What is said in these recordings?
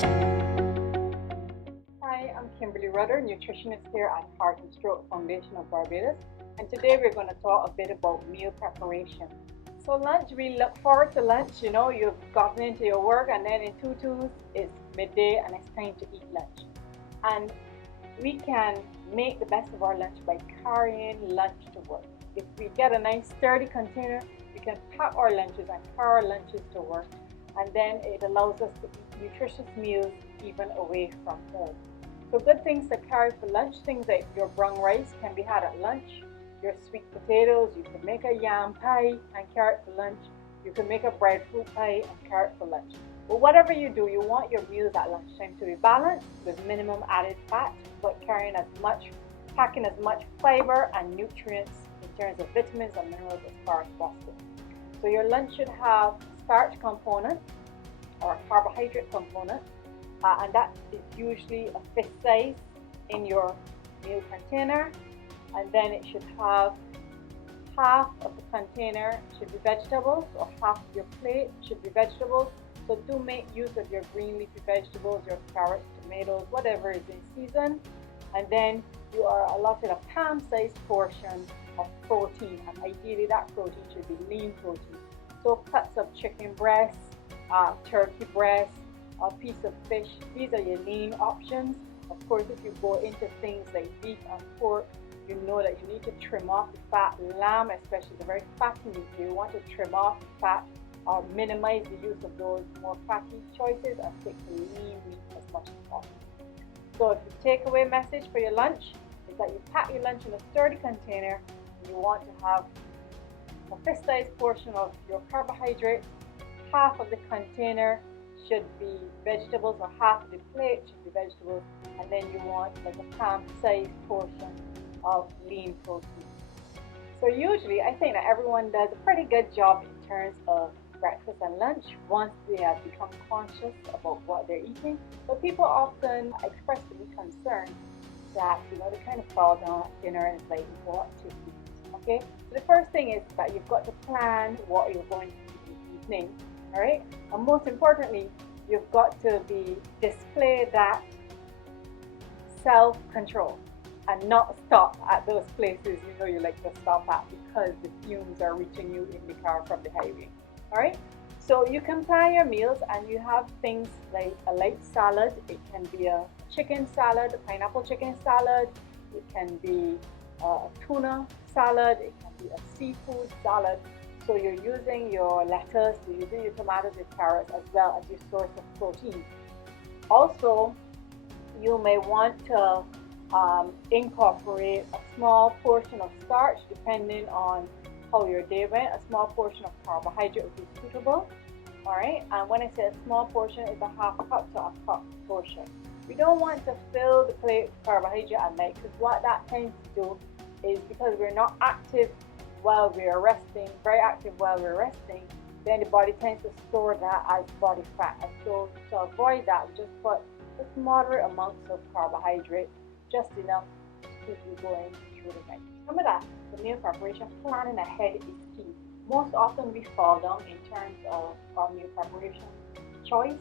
Hi, I'm Kimberley Rudder, nutritionist here at Heart and Stroke Foundation of Barbados, and today we're going to talk a bit about meal preparation. So lunch, we look forward to lunch. You know, you've gotten into your work and then in 2 it's midday and it's time to eat lunch. And we can make the best of our lunch by carrying lunch to work. If we get a nice sturdy container, we can pack our lunches and carry our lunches to work, and then it allows us to eat nutritious meals even away from home. So good things to carry for lunch, things like your brown rice can be had at lunch, your sweet potatoes, you can make a yam pie and carry it for lunch, you can make a breadfruit pie and carry it for lunch. But whatever you do, you want your meals at lunchtime to be balanced with minimum added fat, but packing as much fiber and nutrients in terms of vitamins and minerals as far as possible. So your lunch should have a starch component or a carbohydrate component, and that is usually a fist size in your meal container, and then it should have half of the container should be vegetables, or half of your plate should be vegetables. So do make use of your green leafy vegetables, your carrots, tomatoes, whatever is in season. And then you are allotted a palm-sized portion of protein, and ideally that protein should be lean protein. So cuts of chicken breast, turkey breast, a piece of fish. These are your lean options. Of course, if you go into things like beef and pork, you know that you need to trim off the fat. Lamb especially is a very fatty meat, so you want to trim off the fat or minimize the use of those more fatty choices and stick to lean meat as much as possible. So if the takeaway message for your lunch is that you pack your lunch in a sturdy container, and you want to have a fist-sized portion of your carbohydrate, half of the container should be vegetables, or half of the plate should be vegetables, and then you want like a palm-sized portion of lean protein. So usually I think that everyone does a pretty good job in terms of breakfast and lunch once they have become conscious about what they're eating. But people often express to be concerned that they kind of fall down at dinner and it's like, what to eat? Okay, so the first thing is that you've got to plan what you're going to eat in the evening. All right, and most importantly, you've got to display that self-control and not stop at those places you like to stop at because the fumes are reaching you in the car from the highway. All right, so you can plan your meals and you have things like a light salad. It can be a chicken salad, a pineapple chicken salad. It can be a tuna salad. It can be a seafood salad. So you're using your lettuce, you're using your tomatoes, your carrots, as well as your source of protein. Also, you may want to incorporate a small portion of starch depending on how your day went. A small portion of carbohydrate would be suitable. All right, and when I say a small portion, it's a half cup to a cup portion. We don't want to fill the plate with carbohydrate at night, because what that tends to do is, because we're not active while we're resting, very active while we're resting, then the body tends to store that as body fat. And so to avoid that, we just put just moderate amounts of carbohydrate, just enough to keep you going through the night. Remember that the meal preparation, planning ahead is key. Most often we fall down in terms of our meal preparation choice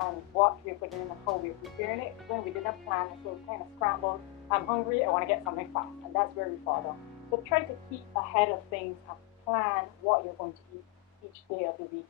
and what we're putting in and how we're preparing it. When we didn't plan, so we kind of scrambled. I'm hungry, I want to get something fast, and that's where we fall down. So try to keep ahead of things and plan what you're going to eat each day of the week.